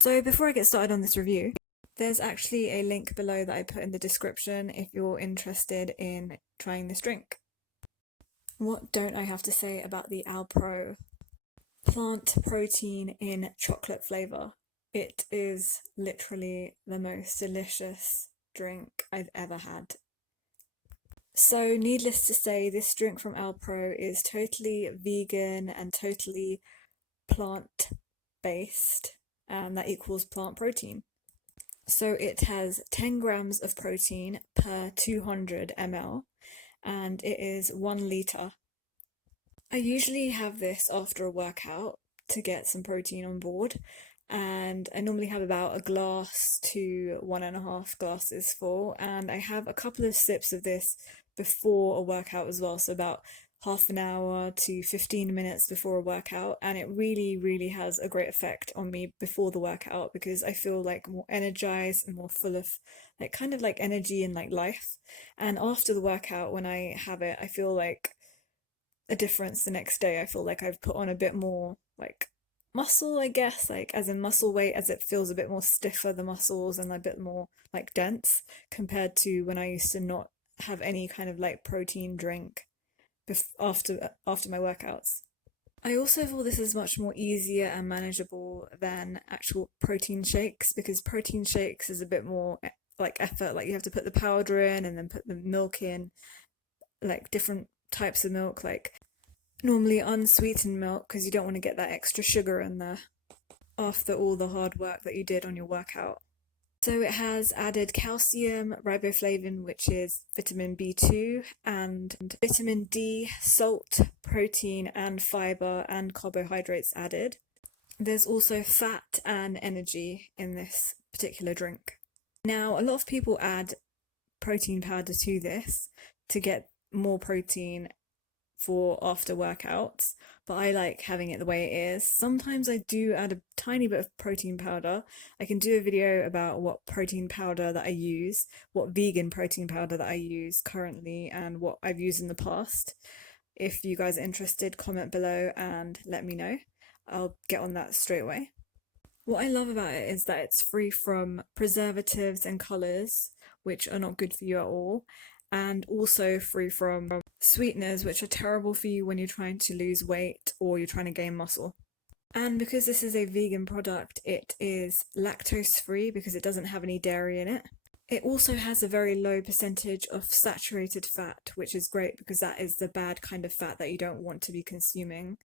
So before I get started on this review, there's actually a link below that I put in the description if you're interested in trying this drink. What don't I have to say about the Alpro plant protein in chocolate flavour? It is literally the most delicious drink I've ever had. So needless to say, this drink from Alpro is totally vegan and totally plant-based, and that equals plant protein. So it has 10 grams of protein per 200 ml, and it is 1 litre. I usually have this after a workout to get some protein on board, and I normally have about a glass to 1.5 glasses full, and I have a couple of sips of this before a workout as well, so about half an hour to 15 minutes before a workout, and it really has a great effect on me before the workout because I feel like more energized and more full of like kind of like energy and like life. And after the workout, when I have it, I feel like a difference the next day. I feel like I've put on a bit more like muscle, I guess, like as in muscle weight, as it feels a bit more stiffer, the muscles, and a bit more like dense compared to when I used to not have any kind of like protein drink after my workouts. I also feel this is much more easier and manageable than actual protein shakes because protein shakes is a bit more like effort, like you have to put the powder in and then put the milk in, like different types of milk, like normally unsweetened milk because you don't want to get that extra sugar in there after all the hard work that you did on your workout. So it has added calcium, riboflavin, which is vitamin B2, and vitamin D, salt, protein, and fiber and carbohydrates added. There's also fat and energy in this particular drink. Now, a lot of people add protein powder to this to get more protein for after workouts, but I like having it the way it is. Sometimes I do add a tiny bit of protein powder. I can do a video about what protein powder that I use, what vegan protein powder that I use currently, and what I've used in the past. If you guys are interested, comment below and let me know. I'll get on that straight away. What I love about it is that it's free from preservatives and colours, which are not good for you at all, and also free from sweeteners, which are terrible for you when you're trying to lose weight or you're trying to gain muscle. And because this is a vegan product, it is lactose free because it doesn't have any dairy in it. It also has a very low percentage of saturated fat, which is great because that is the bad kind of fat that you don't want to be consuming.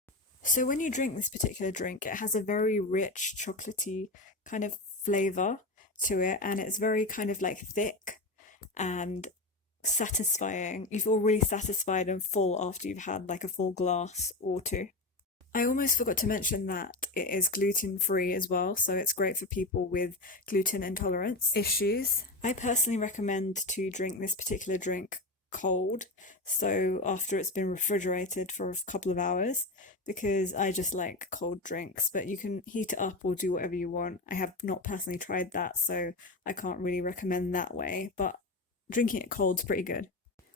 So when you drink this particular drink, it has a very rich chocolatey kind of flavour to it, and it's very kind of like thick and satisfying. You feel really satisfied and full after you've had like a full glass or two. I almost forgot to mention that it is gluten free as well, so it's great for people with gluten intolerance issues. I personally recommend to drink this particular drink cold, so after it's been refrigerated for a couple of hours, because I just like cold drinks, but you can heat it up or do whatever you want. I have not personally tried that, so I can't really recommend that way, but drinking it cold's pretty good.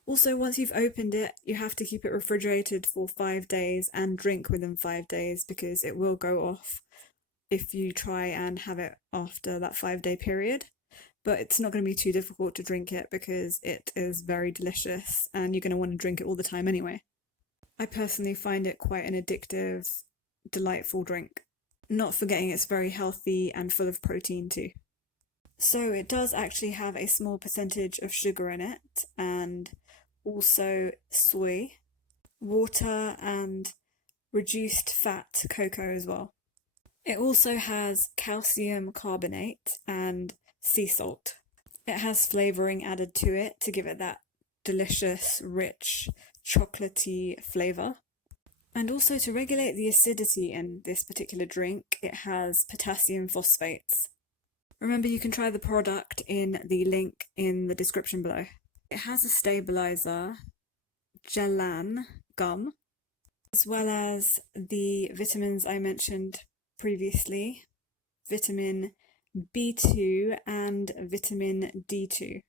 Also, once you've opened it, you have to keep it refrigerated for 5 days and drink within 5 days because it will go off if you try and have it after that 5-day period. But it's not going to be too difficult to drink it because it is very delicious and you're going to want to drink it all the time anyway. I personally find it quite an addictive, delightful drink. Not forgetting it's very healthy and full of protein too. So it does actually have a small percentage of sugar in it, and also soy, water, and reduced fat cocoa as well. It also has calcium carbonate and sea salt. It has flavouring added to it to give it that delicious, rich, chocolatey flavour. And also to regulate the acidity in this particular drink, it has potassium phosphates. Remember, you can try the product in the link in the description below. It has a stabilizer, Gelan gum, as well as the vitamins I mentioned previously, vitamin B2 and vitamin D2.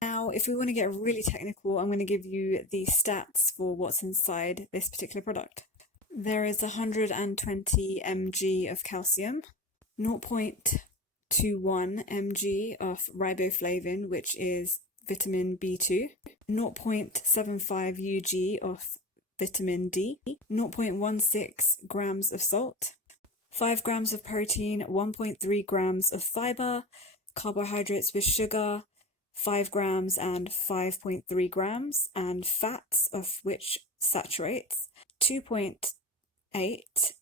Now, if we want to get really technical, I'm going to give you the stats for what's inside this particular product. There is 120 mg of calcium, 0.1 0.21 mg of riboflavin, which is vitamin B2, 0.75 UG of vitamin D, 0.16 grams of salt, 5 grams of protein, 1.3 grams of fiber, carbohydrates with sugar, 5 grams and 5.3 grams, and fats, of which saturates, 2.8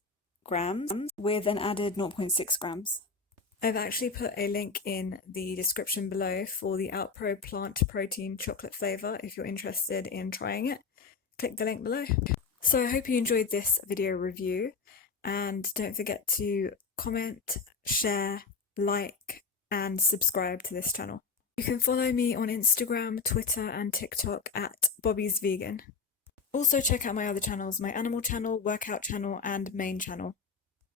grams, with an added 0.6 grams. I've actually put a link in the description below for the Alpro plant protein chocolate flavour if you're interested in trying it. Click the link below. So I hope you enjoyed this video review, and don't forget to comment, share, like, and subscribe to this channel. You can follow me on Instagram, Twitter, and TikTok at Bobby's Vegan. Also check out my other channels, my animal channel, workout channel, and main channel.